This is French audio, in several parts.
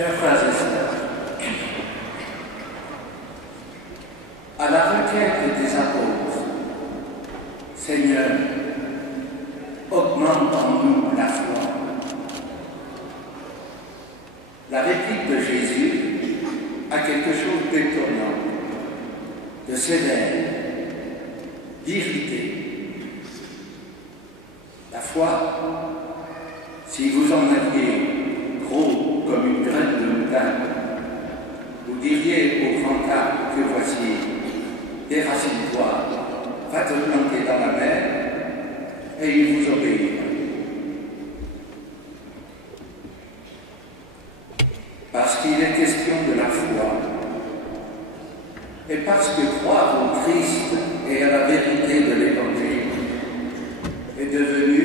Chers frères et sœurs, à la requête des apôtres, Seigneur, augmente en nous la foi. La réplique de Jésus a quelque chose d'étonnant, de sévère, d'irrité. La foi, si vous en aviez gros comme une graine de moutarde, vous diriez au grand arbre que voici, déracine-toi, va te planter dans la mer, et il vous obéira. Parce qu'il est question de la foi, et parce que croire au Christ et à la vérité de l'Évangile est devenu,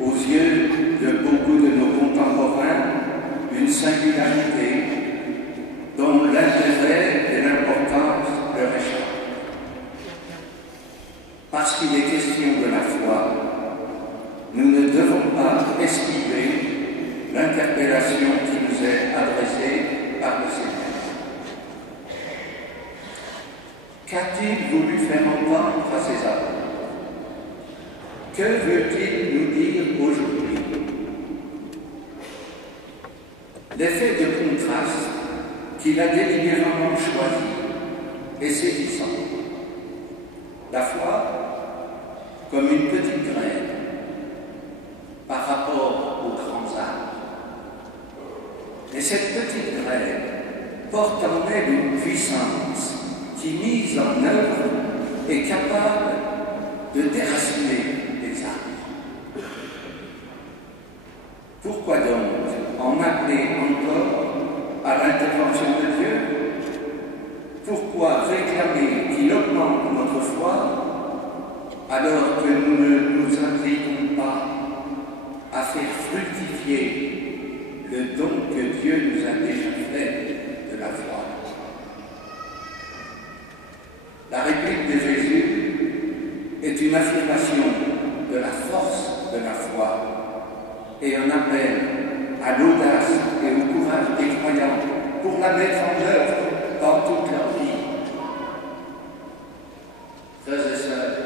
aux yeux de beaucoup de nos contemporains, une singularité dont l'intérêt et l'importance leur échappent. Parce qu'il est question de la foi, nous ne devons pas esquiver l'interpellation qui nous est adressée par le Seigneur. Qu'a-t-il voulu faire entendre à ses apôtres? Que veut-il nous dire aujourd'hui? L'effet de contraste qu'il a délibérément choisi est saisissant. La foi comme une petite graine par rapport aux grands arbres. Et cette petite graine porte en elle une puissance qui, mise en œuvre, est capable de déraciner les arbres. Pourquoi donc en appeler encore à l'intervention de Dieu? Pourquoi réclamer qu'il augmente notre foi alors que nous ne nous impliquons pas à faire fructifier le don que Dieu nous a déjà fait de la foi? La réplique de Jésus est une affirmation de la force de la foi et un appel à l'audace et au courage des croyants pour la mettre en œuvre dans toute leur vie. Frères et sœurs,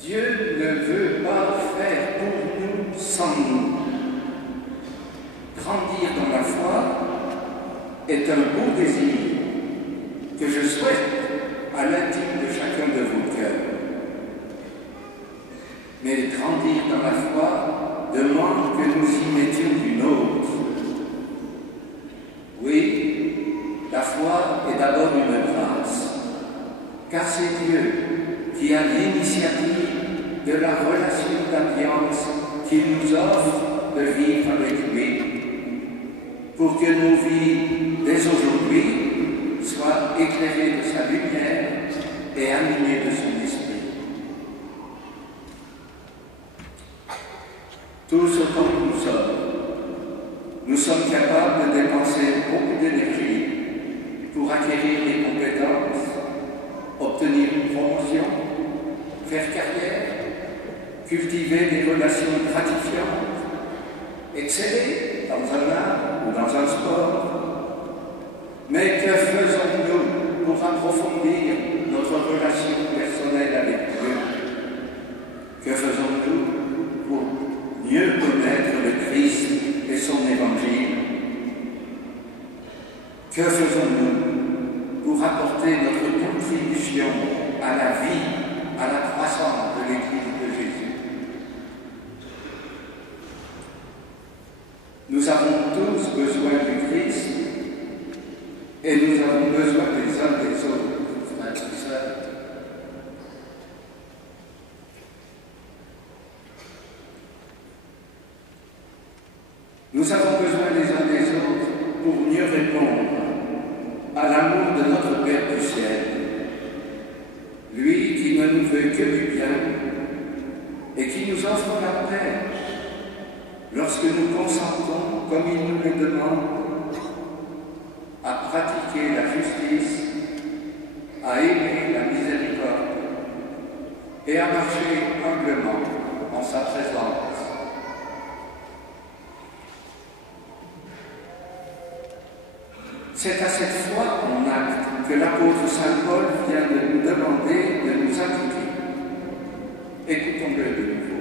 Dieu ne veut pas faire pour nous sans nous. Grandir dans la foi est un beau désir que je souhaite à l'intime de chacun de vos cœurs. Mais grandir dans la foi demande que nous y mettions une autre. Oui, la foi est d'abord une grâce, car c'est Dieu qui a l'initiative de la relation d'alliance qu'il nous offre de vivre avec lui, pour que nos vies, dès aujourd'hui, soient éclairées de sa lumière et animées de son esprit. Tous autant que nous sommes capables de dépenser beaucoup d'énergie pour acquérir des compétences, obtenir une promotion, faire carrière, cultiver des relations gratifiantes, exceller dans un art ou dans un sport. Mais que faisons-nous pour approfondir notre relation personnelle avec Dieu? Que faisons-nous pour mieux connaître le Christ et son Évangile? Que faisons-nous pour apporter notre contribution à la vie, à la croissance de l'Église de Jésus? Nous avons tous besoin du Christ et nous avons besoin les uns des autres, frères et sœurs. Nous avons besoin les uns des autres pour mieux répondre à l'amour de notre Père du ciel, lui qui ne nous veut que du bien et qui nous offre la paix lorsque nous consentons, comme il nous le demande, à pratiquer la justice, à aimer la miséricorde et à marcher humblement en sa présence. C'est à cette foi en acte que l'apôtre Saint Paul vient de nous demander de nous appliquer. Écoutons-le de nouveau.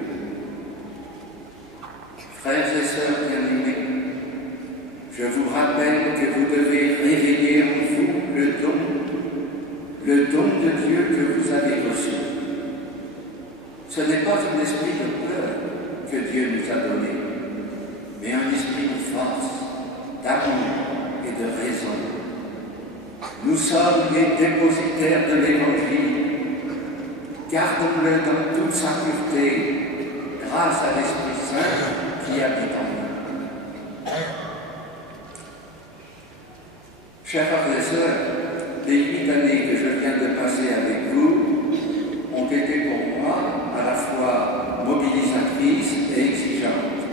Frères et sœurs bien-aimés, je vous rappelle que vous devez réveiller en vous le don de Dieu que vous avez reçu. Ce n'est pas un esprit de peur que Dieu nous a donné, mais un esprit de force, d'amour et de raison. Nous sommes les dépositaires de l'Évangile. Gardons-le dans toute sa pureté, grâce à l'Esprit Saint qui habite en nous. Chers frères et sœurs, les 8 années que je viens de passer avec vous ont été pour moi à la fois mobilisatrices et exigeantes,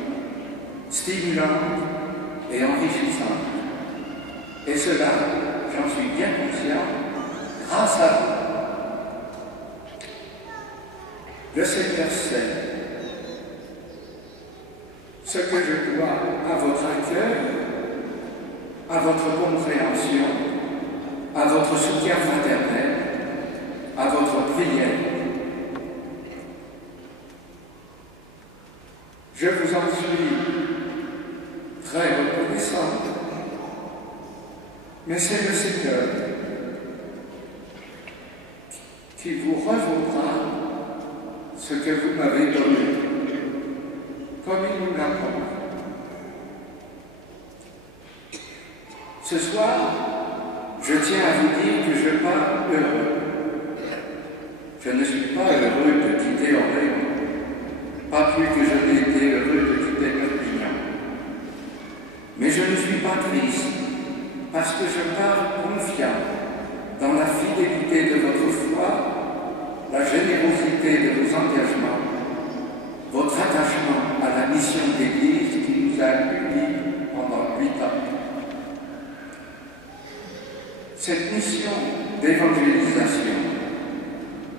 stimulantes et enrichissantes. Et cela, j'en suis bien conscient, grâce à vous. Le Seigneur sait ce que je dois à votre accueil, à votre compréhension, à votre soutien fraternel, à votre prière. Je vous en suis très reconnaissant, mais c'est le Seigneur qui vous revaudra ce que vous m'avez donné, comme il nous l'a promis. Ce soir, je tiens à vous dire que je pars heureux. Je ne suis pas heureux de quitter Orléans, pas plus que je n'ai été heureux de quitter Perpignan. Mais je ne suis pas triste, parce que je pars confiant dans la fidélité de votre foi, la générosité de vos engagements, votre attachement à la mission d'Église qui nous a unis pendant 8 ans. Cette mission d'évangélisation,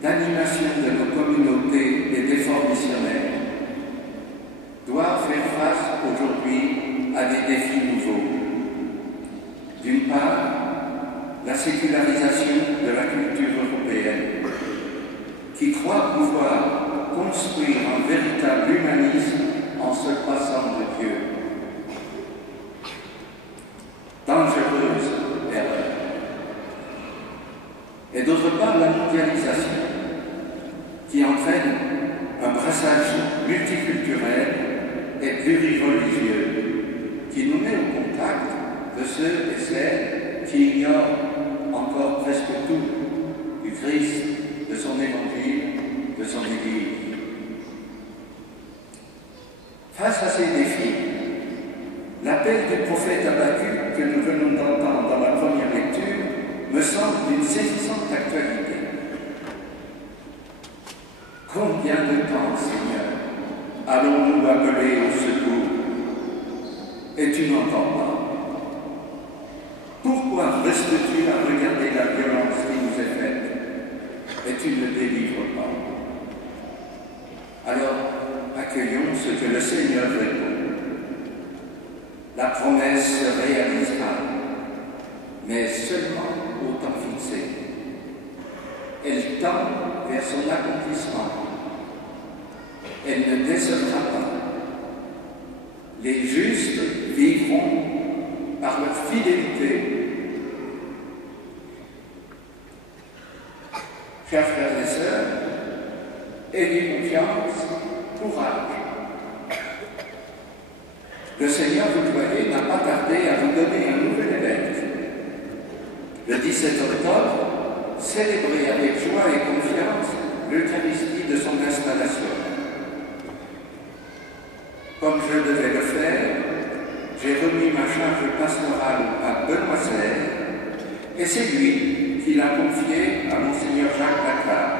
d'animation de nos communautés et d'efforts missionnaires doit faire face aujourd'hui à des défis nouveaux. D'une part, la sécularisation de la culture européenne, qui croit pouvoir construire un véritable humanisme en se passant de Dieu. Dangereuse erreur. Et d'autre part, la mondialisation, qui entraîne un brassage multiculturel et plurireligieux, qui nous met au contact de ceux et celles qui ignorent encore presque tout du Christ, de son évangile, de son Église. Face à ces défis, l'appel du prophète Habacuc que nous venons d'entendre dans la première lecture me semble d'une saisissante actualité. Combien de temps, Seigneur, allons-nous appeler au secours et tu n'entends pas? Pourquoi restes-tu à regarder la violence qui nous est faite et tu ne délivres pas? Alors, accueillons ce que le Seigneur répond. La promesse se réalisera, mais seulement au temps fixé. Elle tend vers son accomplissement. Elle ne décevra pas. Les justes vivront par leur fidélité. Chers frères et sœurs, ayez confiance, courage. Le Seigneur, vous le voyez, n'a pas tardé à vous donner un nouvel évêque. Le 17 octobre, célébrez avec joie et confiance l'Eucharistie de son installation. Comme je devais le faire, j'ai remis ma charge pastorale à Benoît XVI et c'est lui qui l'a confiée à Monseigneur Jacques Lacard.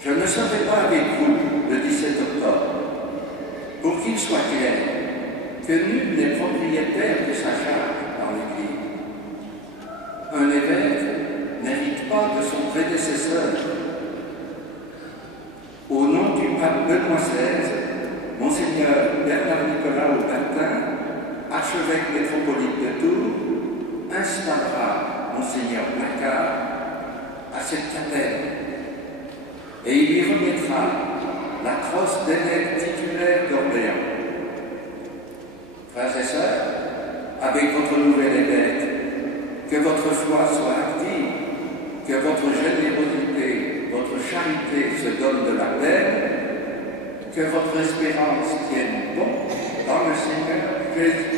Je ne serai pas avec vous le 17 octobre, pour qu'il soit clair que nul n'est propriétaire de sa charge dans l'Église. Un évêque n'hérite pas de son prédécesseur. Au nom du pape Benoît XVI, Monseigneur Bernard Nicolas Aubertin, archevêque métropolite de Tours, héritera la crosse d'évêque titulaire d'Orléans. Frères et sœurs, avec votre nouvel évêque, que votre foi soit active, que votre générosité, votre charité se donne de la peine, que votre espérance tienne bon dans le Seigneur Jésus.